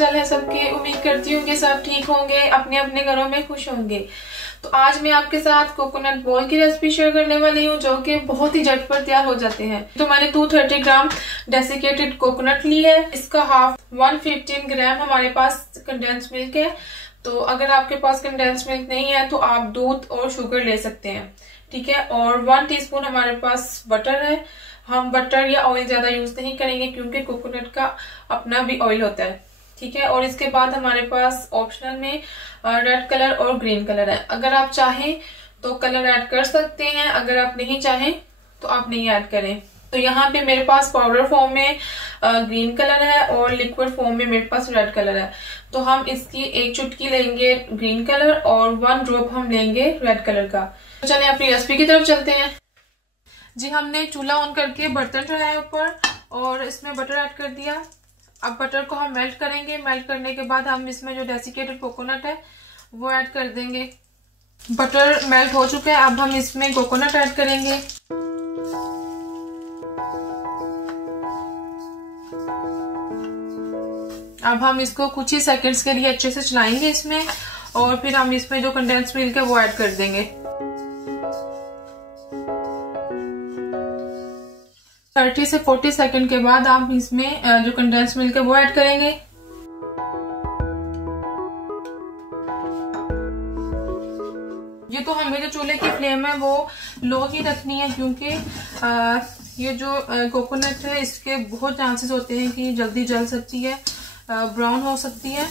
चाल है सबके। उम्मीद करती हूँ कि सब ठीक होंगे, अपने अपने घरों में खुश होंगे। तो आज मैं आपके साथ कोकोनट बॉल की रेसिपी शेयर करने वाली हूँ, जो कि बहुत ही झटपट तैयार हो जाते हैं। तो मैंने 230 ग्राम डेसिकेटेड कोकोनट ली है। इसका हाफ 115 ग्राम हमारे पास कंडेंस मिल्क है। तो अगर आपके पास कंडेंस मिल्क नहीं है तो आप दूध और शुगर ले सकते हैं, ठीक है। और 1 टीस्पून हमारे पास बटर है। हम बटर या ऑयल ज्यादा यूज नहीं करेंगे क्योंकि कोकोनट का अपना भी ऑयल होता है, ठीक है। और इसके बाद हमारे पास ऑप्शनल में रेड कलर और ग्रीन कलर है। अगर आप चाहें तो कलर ऐड कर सकते हैं, अगर आप नहीं चाहें तो आप नहीं ऐड करें। तो यहाँ पे मेरे पास पाउडर फॉर्म में ग्रीन कलर है और लिक्विड फॉर्म में मेरे पास रेड कलर है। तो हम इसकी 1 चुटकी लेंगे ग्रीन कलर और 1 ड्रॉप हम लेंगे रेड कलर का। तो चलिए अपनी रेसिपी की तरफ चलते हैं। जी, हमने चूल्हा ऑन करके बर्तन चढ़ाया ऊपर और इसमें बटर ऐड कर दिया। अब बटर को हम मेल्ट करेंगे। मेल्ट करने के बाद हम इसमें जो डेसिकेटेड कोकोनट है वो ऐड कर देंगे। बटर मेल्ट हो चुका है। अब हम इसमें कोकोनट ऐड करेंगे। अब हम इसको कुछ ही सेकंड्स के लिए अच्छे से चलाएंगे इसमें, और फिर हम इसमें जो कंडेंस मिल्क है वो ऐड कर देंगे। 30 से 40 सेकंड के बाद आप इसमें जो कंडेंस मिल्क है वो ऐड करेंगे। ये तो हमें जो चूल्हे की फ्लेम है वो लो ही रखनी है, क्योंकि ये जो कोकोनट है इसके बहुत चांसेस होते हैं कि जल्दी जल सकती है, ब्राउन हो सकती है।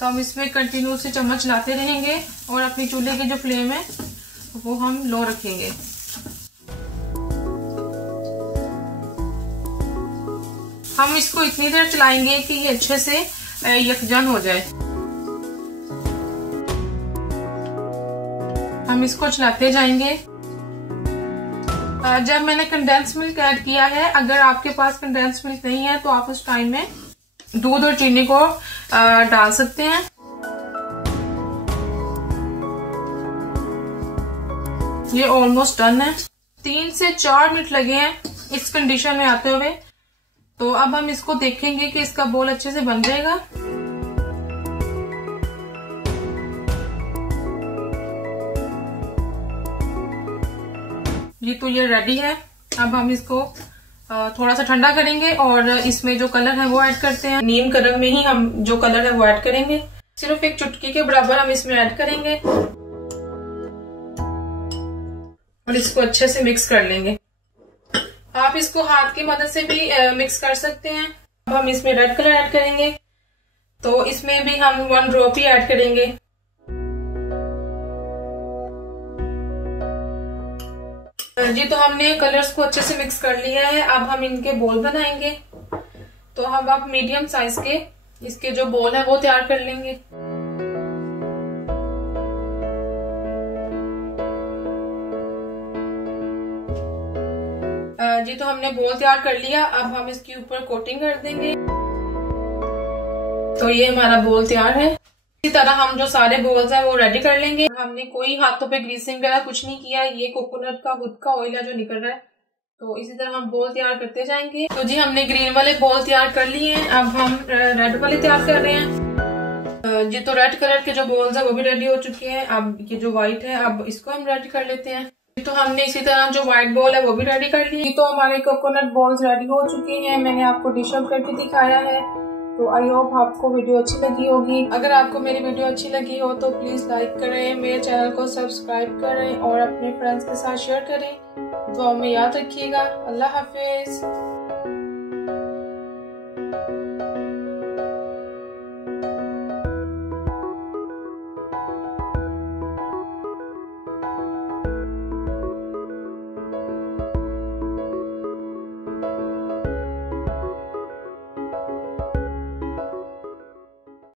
तो हम इसमें कंटिन्यूसली चम्मच लाते रहेंगे और अपनी चूल्हे की जो फ्लेम है वो हम लो रखेंगे। हम इसको इतनी देर चलाएंगे कि ये अच्छे से यकजान हो जाए। हम इसको चलाते जाएंगे। जब मैंने कंडेंस मिल्क ऐड किया है, अगर आपके पास कंडेंस मिल्क नहीं है तो आप उस टाइम में दूध और चीनी को डाल सकते हैं। ये ऑलमोस्ट डन है। 3 से 4 मिनट लगे हैं इस कंडीशन में आते हुए। तो अब हम इसको देखेंगे कि इसका बॉल अच्छे से बन जाएगा। तो ये रेडी है। अब हम इसको थोड़ा सा ठंडा करेंगे और इसमें जो कलर है वो ऐड करते हैं। नीम कलर में ही हम जो कलर है वो ऐड करेंगे। सिर्फ 1 चुटकी के बराबर हम इसमें ऐड करेंगे और इसको अच्छे से मिक्स कर लेंगे। आप इसको हाथ की मदद से भी मिक्स कर सकते हैं। अब हम इसमें रेड कलर ऐड करेंगे, तो इसमें भी हम 1 ड्रॉप ही ऐड करेंगे। जी, तो हमने कलर्स को अच्छे से मिक्स कर लिया है। अब हम इनके बॉल बनाएंगे। तो हम अब मीडियम साइज के इसके जो बॉल है वो तैयार कर लेंगे। जी, तो हमने बॉल तैयार कर लिया। अब हम इसके ऊपर कोटिंग कर देंगे। तो ये हमारा बॉल तैयार है। इसी तरह हम जो सारे बॉल्स हैं वो रेडी कर लेंगे। हमने कोई हाथों पे ग्रीसिंग वगैरह कुछ नहीं किया। ये कोकोनट का खुद का ऑयल है जो निकल रहा है। तो इसी तरह हम बॉल तैयार करते जाएंगे। तो जी, हमने ग्रीन वाले बॉल तैयार कर लिए हैं। अब हम रेड वाले तैयार कर रहे हैं। जी, तो रेड कलर के जो बॉल्स है वो भी रेडी हो चुके हैं। अब ये जो व्हाइट है, अब इसको हम रेडी कर लेते हैं। तो हमने इसी तरह जो व्हाइट बॉल है वो भी रेडी कर ली। तो हमारे कोकोनट बॉल्स रेडी हो चुके हैं। मैंने आपको डिश आउट करके दिखाया है। तो आई होप आपको वीडियो अच्छी लगी होगी। अगर आपको मेरी वीडियो अच्छी लगी हो तो प्लीज लाइक करें, मेरे चैनल को सब्सक्राइब करें और अपने फ्रेंड्स के साथ शेयर करें। दुआ में याद रखिएगा। अल्लाह हाफिज।